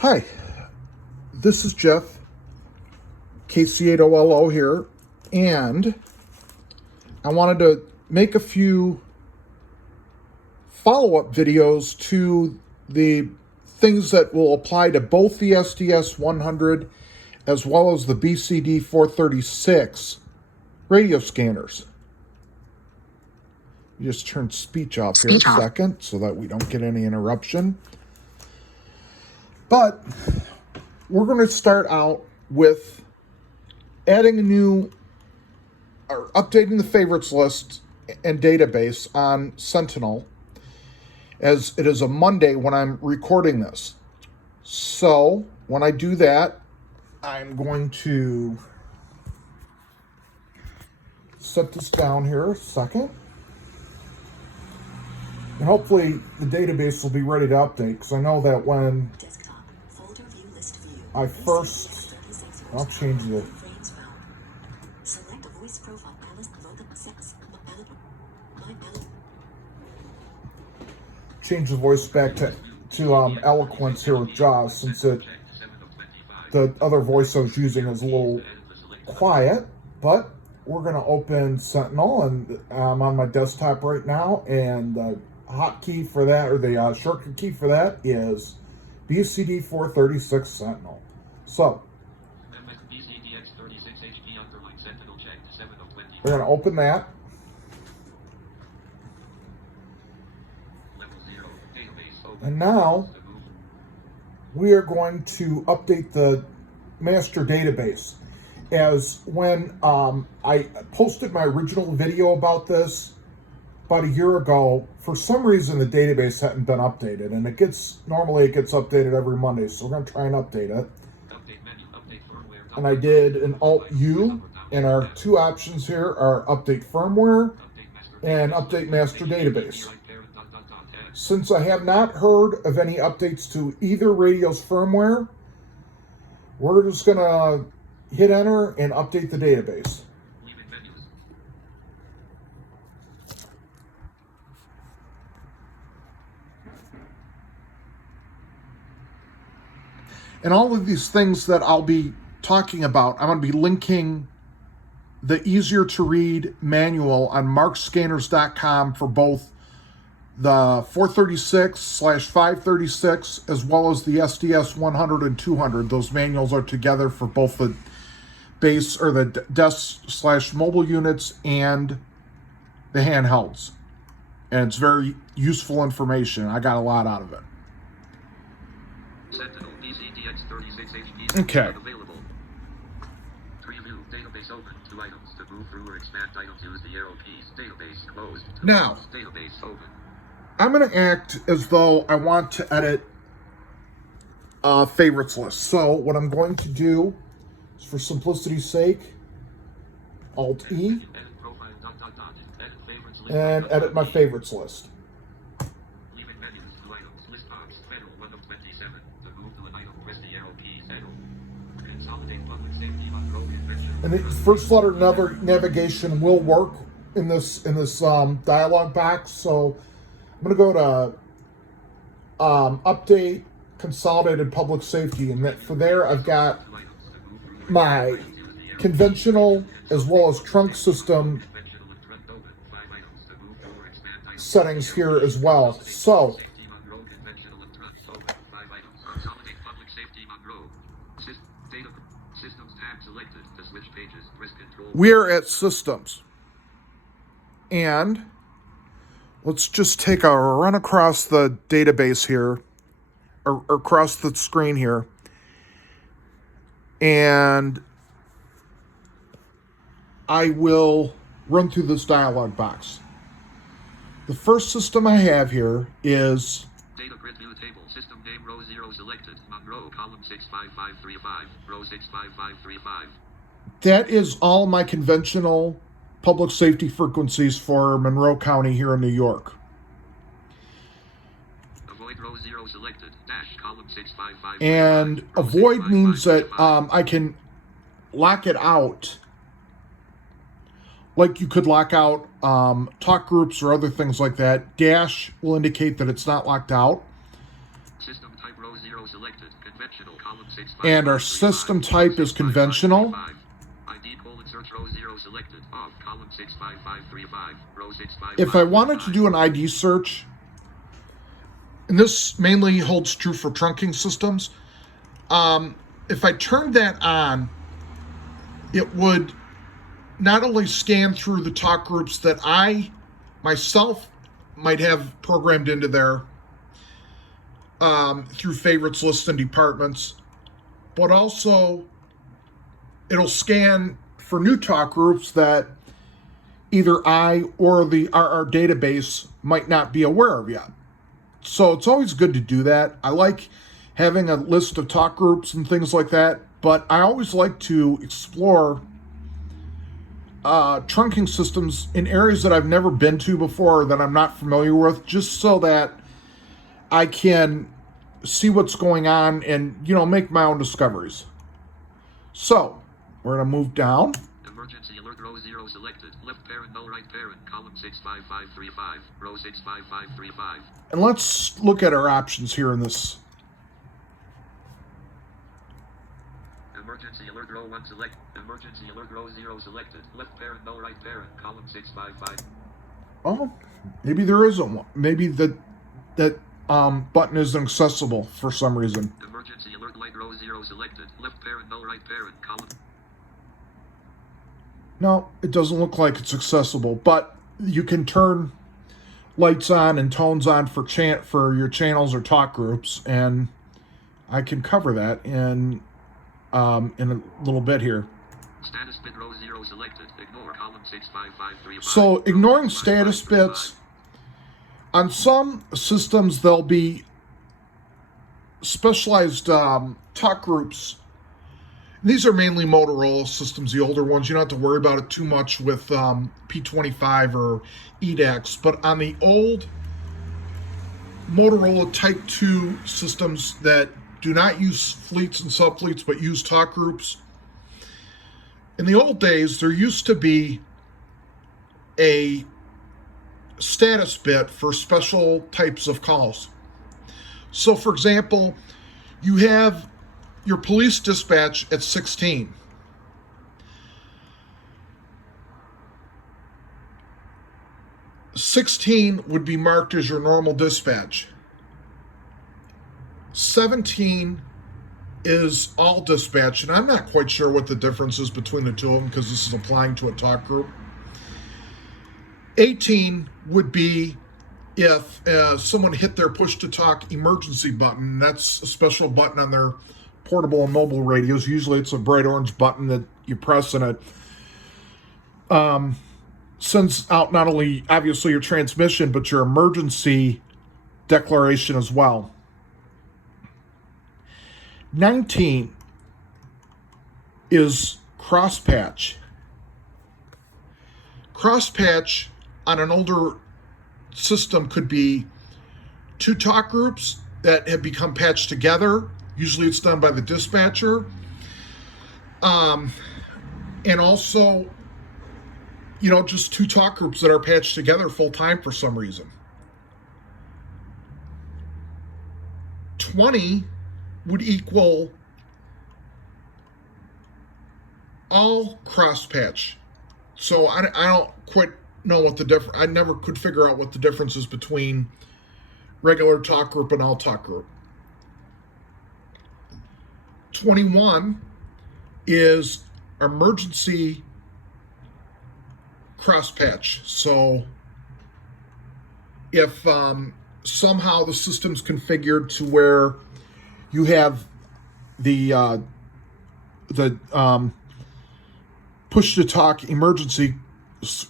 Hi, this is Jeff, KC8OLO here, and I wanted to make a few follow-up videos to the things that will apply to both the SDS 100 as well as the BCD 436 radio scanners. You just turn speech off here a second so that we don't get any interruption. But we're going to start out with adding a new or updating the favorites list and database on Sentinel, as it is a Monday when I'm recording this. So when I do that, I'm going to set this down here a second. And hopefully the database will be ready to update, because I know that when I first, I'll change the voice back to eloquence here with Jaws, since the other voice I was using is a little quiet. But we're going to open Sentinel, and I'm on my desktop right now, and the hotkey for that, or the shortcut key for that, is BCD 436 Sentinel. So we're going to open that. And now we are going to update the master database. As when I posted my original video about this about a year ago, for some reason the database hadn't been updated, and normally it gets updated every Monday, so we're going to try and update it. And I did an Alt-U, and our two options here are update firmware and update master database. Since I have not heard of any updates to either radio's firmware, we're just going to hit enter and update the database. And all of these things that I'll be talking about, I'm going to be linking the easier to read manual on markscanners.com for both the 436/536 as well as the SDS 100 and 200. Those manuals are together for both the base or the desk/mobile units and the handhelds. And it's very useful information. I got a lot out of it. Sentinel BCDX 3680 Okay. Available. Preview database open. 2 items to move through or expand items. Use the arrow keys. Database closed. Now, Database open. I'm going to act as though I want to edit a favorites list. So what I'm going to do is, for simplicity's sake, Alt-E, and edit my favorites list. And the first letter navigation will work in this dialog box. So I'm going to go to update consolidated public safety, and for there I've got my conventional as well as trunk system settings here as well. So we're at systems, and let's just take a run across the database here, or across the screen here, and I will run through this dialog box. The first system I have here is Data grid view table. System name row 0 selected. Monroe column 65535. Row 65535. that is all my conventional public safety frequencies for Monroe County here in New York. Avoid row 0 selected. Dash column 655. And avoid means that I can lock it out, like you could lock out talk groups or other things like that. Dash will indicate that it's not locked out. System type row 0 selected. Conventional column 6. And our system type is conventional. ID colon search row 0 selected. Off column 65535. Row 655. If I wanted to do an ID search, and this mainly holds true for trunking systems, if I turned that on, it would not only scan through the talk groups that I myself might have programmed into there through favorites, lists, and departments, but also it'll scan for new talk groups that either I or the RR database might not be aware of yet. So it's always good to do that. I like having a list of talk groups and things like that, but I always like to explore trunking systems in areas that I've never been to before or that I'm not familiar with, just so that I can see what's going on and, make my own discoveries. So we're going to move down. Emergency alert row 0 selected. Left parent, no right parent. Column 65535. Row 65535. And let's look at our options here in this. Emergency alert row 1 select. Emergency alert row 0 selected. Left parent, no right parent. Column 655. Oh, maybe there isn't one. Maybe that button isn't accessible for some reason. Emergency alert light row 0 selected. Left parent, no right parent. Column. No, it doesn't look like it's accessible, but you can turn lights on and tones on for your channels or talk groups, and I can cover that in a little bit here. Status bit row 0 selected. Ignore column 65535. So ignoring status bits, on some systems there'll be specialized talk groups. These are mainly Motorola systems, the older ones. You don't have to worry about it too much with P25 or EDAX. But on the old Motorola Type 2 systems that do not use fleets and subfleets but use talk groups, in the old days there used to be a status bit for special types of calls. So for example, you have your police dispatch at 16. $16 would be marked as your normal dispatch. 17 is all dispatch, and I'm not quite sure what the difference is between the two of them because this is applying to a talk group. 18 would be if someone hit their push-to-talk emergency button. That's a special button on their portable and mobile radios. Usually it's a bright orange button that you press and it sends out not only obviously your transmission but your emergency declaration as well. 19 is crosspatch. Crosspatch on an older system could be two talk groups that have become patched together. Usually it's done by the dispatcher. And also, just two talk groups that are patched together full time for some reason. 20 would equal all cross patch. So I don't quite know what the difference. I never could figure out what the difference is between regular talk group and all talk group. 21 is emergency cross patch. So if somehow the system's configured to where you have the push to talk emergency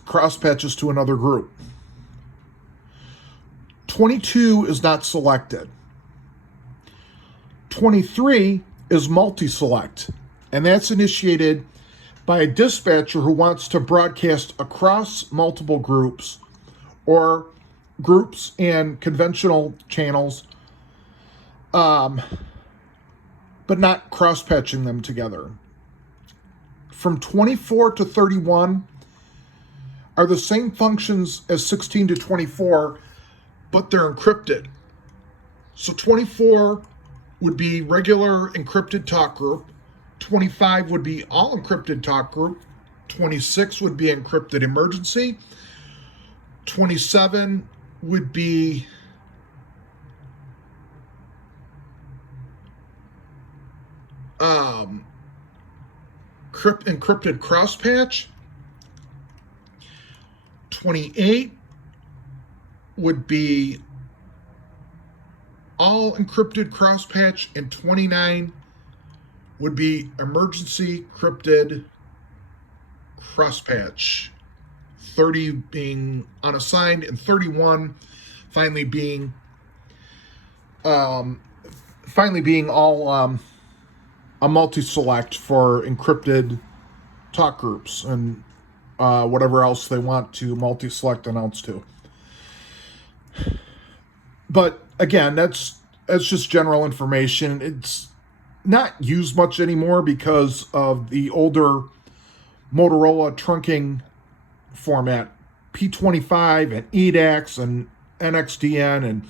cross patches to another group. 22 is not selected. 23 is multi-select, and that's initiated by a dispatcher who wants to broadcast across multiple groups or groups and conventional channels, but not cross-patching them together. From 24 to 31 are the same functions as 16 to 24, but they're encrypted. So 24 would be regular encrypted talk group. 25 would be all encrypted talk group. 26 would be encrypted emergency. 27 would be encrypted cross-patch. 28 would be all encrypted cross-patch, and 29 would be emergency encrypted cross-patch. 30 being unassigned, and 31 finally being all a multi-select for encrypted talk groups and whatever else they want to multi-select announce to. But again, that's just general information. It's not used much anymore because of the older Motorola trunking format. P25 and EDAX and NXDN and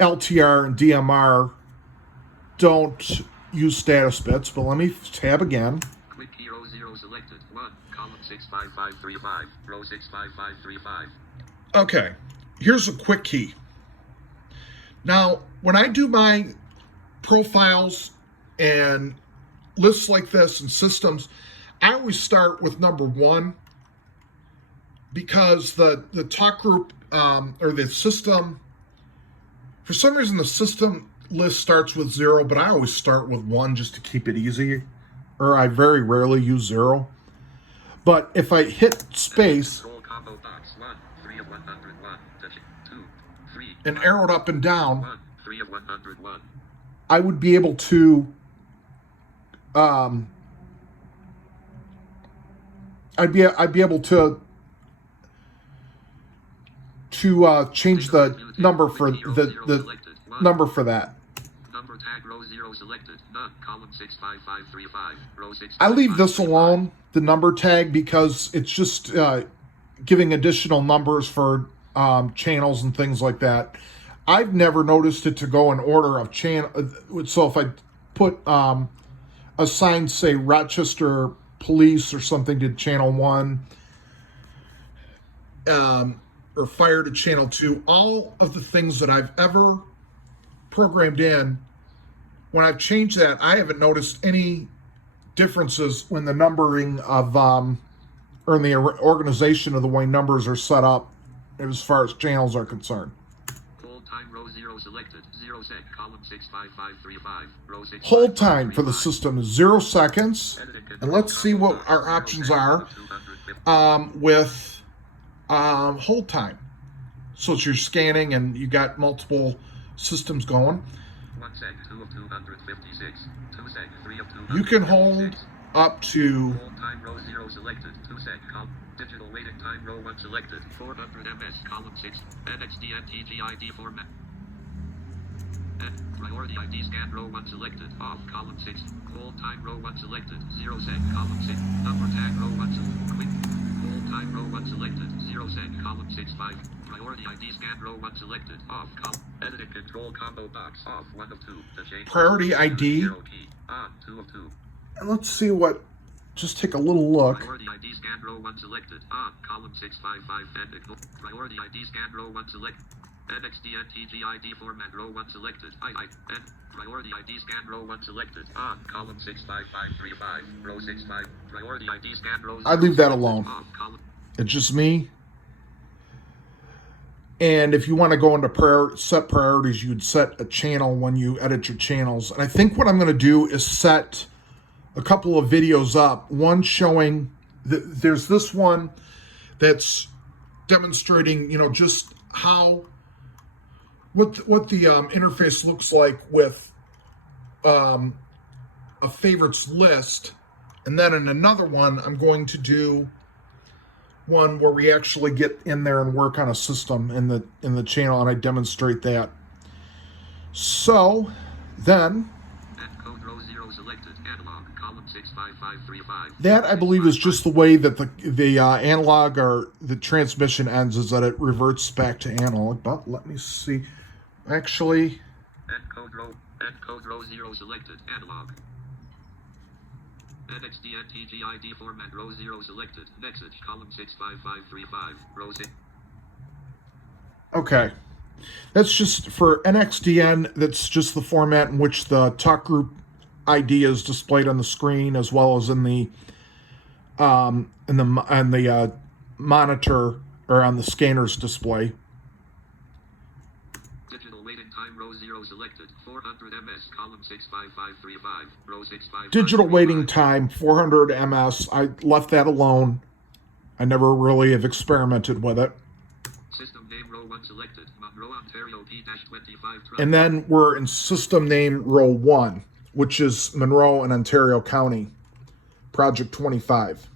LTR and DMR don't use status bits, but let me tab again. Quick key row 0 selected. 1, column 65535, row 65535. Okay, here's a quick key. Now, when I do my profiles and lists like this and systems, I always start with number 1 because the talk group or the system, for some reason the system list starts with 0, but I always start with 1 just to keep it easy, or I very rarely use 0. But if I hit space and arrowed up and down, I would be able to I'd be able to change the number for the number for that. Number tag row 0 selected. None. Column 65535. Row 6. I leave this alone, the number tag, because it's just giving additional numbers for channels and things like that. I've never noticed it to go in order of channel. So if I put assigned, say, Rochester Police or something to channel 1, or fire to channel 2, all of the things that I've ever programmed in, when I've changed that, I haven't noticed any differences when the numbering of or in the organization of the way numbers are set up as far as channels are concerned. Hold time row 0 selected. 0 sec. Column 65535. Row 6. Hold time for the system is 0 seconds. And let's see what our options are with hold time. So it's you're scanning and you got multiple systems going. 1 sec. 2 of 256. 2 sec. 3 of 256. You can hold up to hold time row 0 selected. 2 sec. Digital waiting time row 1 selected. 400 ms. Column 6. NXDN TGID format. Priority ID scan row 1 selected. Off. Column 6. Hold time row 1 selected. 0 sec. Column 6. Number tag row 1 selected. Quick. Hold time row 1 selected. 0 sec. Column 6 5. Priority ID scan row 1 selected. Off. Editing control combo box. Off. 1 of 2. The change. Priority ID. 0 key. On. 2 of 2. And let's see what. Just take a little look. Priority ID scan row 1 selected. On. Column 655. Priority ID scan row 1 selected. NXDN TGID format row 1 selected. N. Priority ID scan row 1 selected. On. Column 65535. Row 65. Priority ID scan row 0. I'd leave that alone. It's just me. And if you want to go into set priorities, you'd set a channel when you edit your channels. And I think what I'm going to do is set a couple of videos up. One showing there's this one that's demonstrating, just how what the interface looks like with a favorites list, and then in another one I'm going to do one where we actually get in there and work on a system in the channel, and I demonstrate that. So then that, I believe, is just the way that the analog or the transmission ends, is that it reverts back to analog. But let me see. Actually, End code row 0 selected. Analog. NXDN TGID format row 0 selected. Message column 65535. Row 6. Okay. That's just for NXDN. That's just the format in which the talk group ID is displayed on the screen, as well as in the monitor or on the scanner's display. Digital waiting time row 0 selected. 400 ms column 65535. Row 65535. Digital waiting time 400 ms. I left that alone. I never really have experimented with it. System name row 1 selected. Monroe, Ontario P-25. And then we're in system name row 1, which is Monroe and Ontario County, Project 25.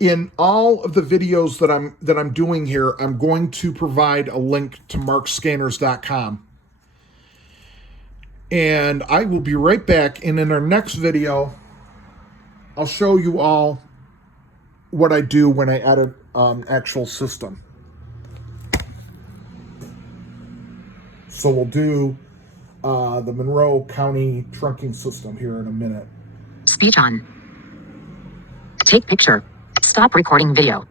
In all of the videos that I'm doing here, I'm going to provide a link to markscanners.com. And I will be right back, and in our next video, I'll show you all what I do when I edit actual system. So we'll do the Monroe County trunking system here in a minute. Speech on. Take picture. Stop recording video.